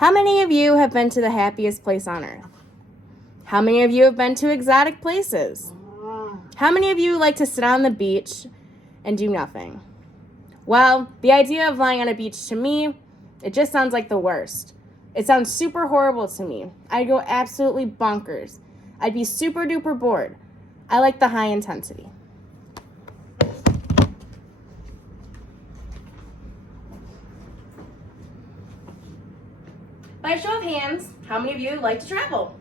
How many of you have been to the happiest place on earth? How many of you have been to exotic places? How many of you like to sit on the beach and do nothing? Well, the idea of lying on a beach to me, it just sounds like the worst. It sounds super horrible to me. I'd go absolutely bonkers. I'd be super duper bored. I like the high intensity. By a show of hands, how many of you like to travel?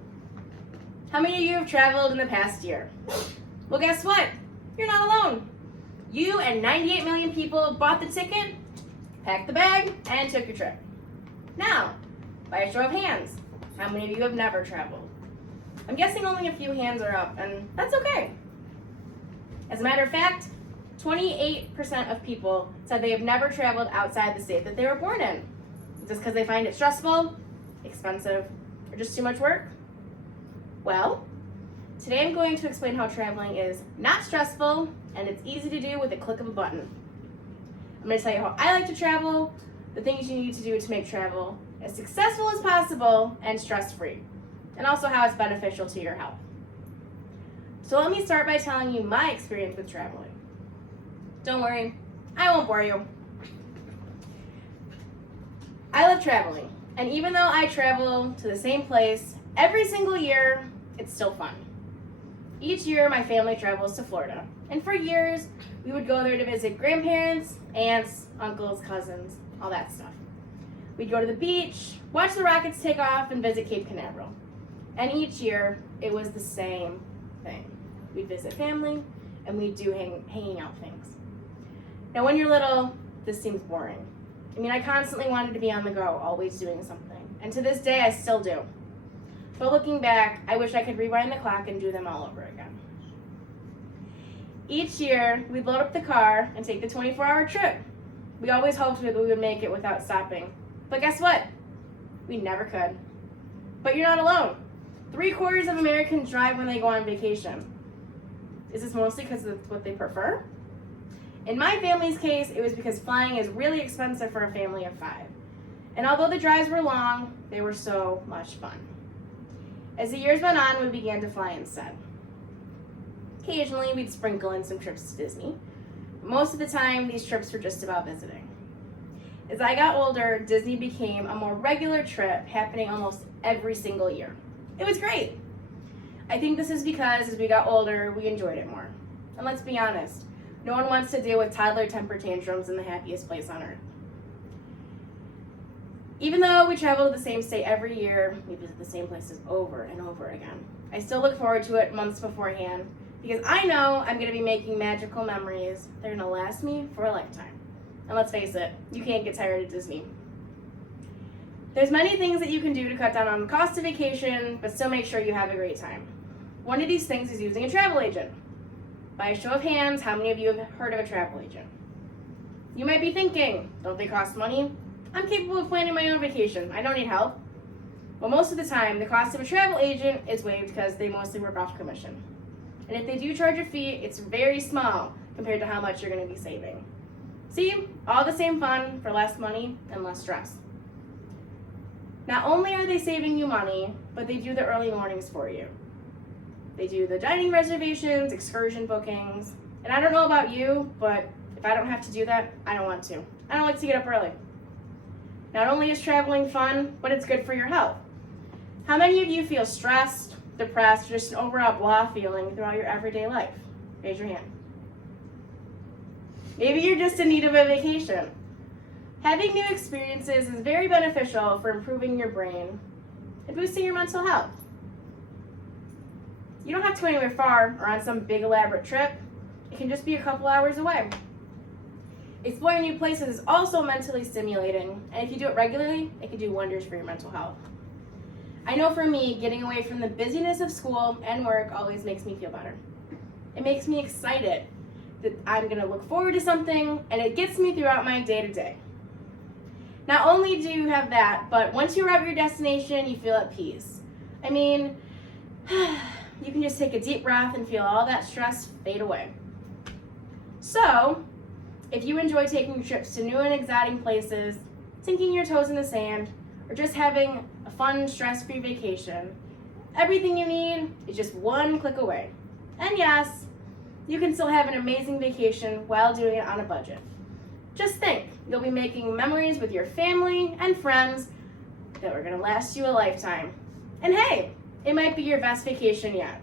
How many of you have traveled in the past year? Well, guess what? You're not alone. You and 98 million people bought the ticket, packed the bag, and took your trip. Now, by a show of hands, how many of you have never traveled? I'm guessing only a few hands are up, and that's okay. As a matter of fact, 28% of people said they have never traveled outside the state that they were born in. Just because they find it stressful, expensive, or just too much work? Well, today I'm going to explain how traveling is not stressful and it's easy to do with a click of a button. I'm going to tell you how I like to travel, the things you need to do to make travel as successful as possible and stress-free, and also how it's beneficial to your health. So let me start by telling you my experience with traveling. Don't worry, I won't bore you. I love traveling, and even though I travel to the same place every single year, it's still fun. Each year, my family travels to Florida, and for years, we would go there to visit grandparents, aunts, uncles, cousins, all that stuff. We'd go to the beach, watch the rockets take off, and visit Cape Canaveral. And each year, it was the same thing. We'd visit family, and we'd do hanging out things. Now, when you're little, this seems boring. I mean, I constantly wanted to be on the go, always doing something. And to this day, I still do. But looking back, I wish I could rewind the clock and do them all over again. Each year, we'd load up the car and take the 24-hour trip. We always hoped that we would make it without stopping. But guess what? We never could. But you're not alone. 3/4 of Americans drive when they go on vacation. Is this mostly because it's what they prefer? In my family's case, it was because flying is really expensive for a family of 5. And although the drives were long, they were so much fun. As the years went on, we began to fly instead. Occasionally, we'd sprinkle in some trips to Disney. But most of the time, these trips were just about visiting. As I got older, Disney became a more regular trip, happening almost every single year. It was great. I think this is because as we got older, we enjoyed it more. And let's be honest, no one wants to deal with toddler temper tantrums in the happiest place on earth. Even though we travel to the same state every year, we visit the same places over and over again. I still look forward to it months beforehand because I know I'm going to be making magical memories that are going to last me for a lifetime. And let's face it, you can't get tired of Disney. There's many things that you can do to cut down on the cost of vacation, but still make sure you have a great time. One of these things is using a travel agent. By a show of hands, how many of you have heard of a travel agent? You might be thinking, don't they cost money? I'm capable of planning my own vacation. I don't need help. Well, most of the time, the cost of a travel agent is waived because they mostly work off commission. And if they do charge a fee, it's very small compared to how much you're going to be saving. See, all the same fun for less money and less stress. Not only are they saving you money, but they do the early mornings for you. They do the dining reservations, excursion bookings, and I don't know about you, but if I don't have to do that, I don't want to. I don't like to get up early. Not only is traveling fun, but it's good for your health. How many of you feel stressed, depressed, or just an overall blah feeling throughout your everyday life? Raise your hand. Maybe you're just in need of a vacation. Having new experiences is very beneficial for improving your brain and boosting your mental health. You don't have to go anywhere far or on some big elaborate trip. It can just be a couple hours away. Exploring new places is also mentally stimulating, and if you do it regularly, it can do wonders for your mental health. I know for me, getting away from the busyness of school and work always makes me feel better. It makes me excited that I'm going to look forward to something, and it gets me throughout my day-to-day. Not only do you have that, but once you arrive at your destination, you feel at peace. I mean, you can just take a deep breath and feel all that stress fade away. So, if you enjoy taking trips to new and exciting places, sinking your toes in the sand, or just having a fun, stress-free vacation, everything you need is just one click away. And yes, you can still have an amazing vacation while doing it on a budget. Just think, you'll be making memories with your family and friends that are going to last you a lifetime. And hey, it might be your best vacation yet.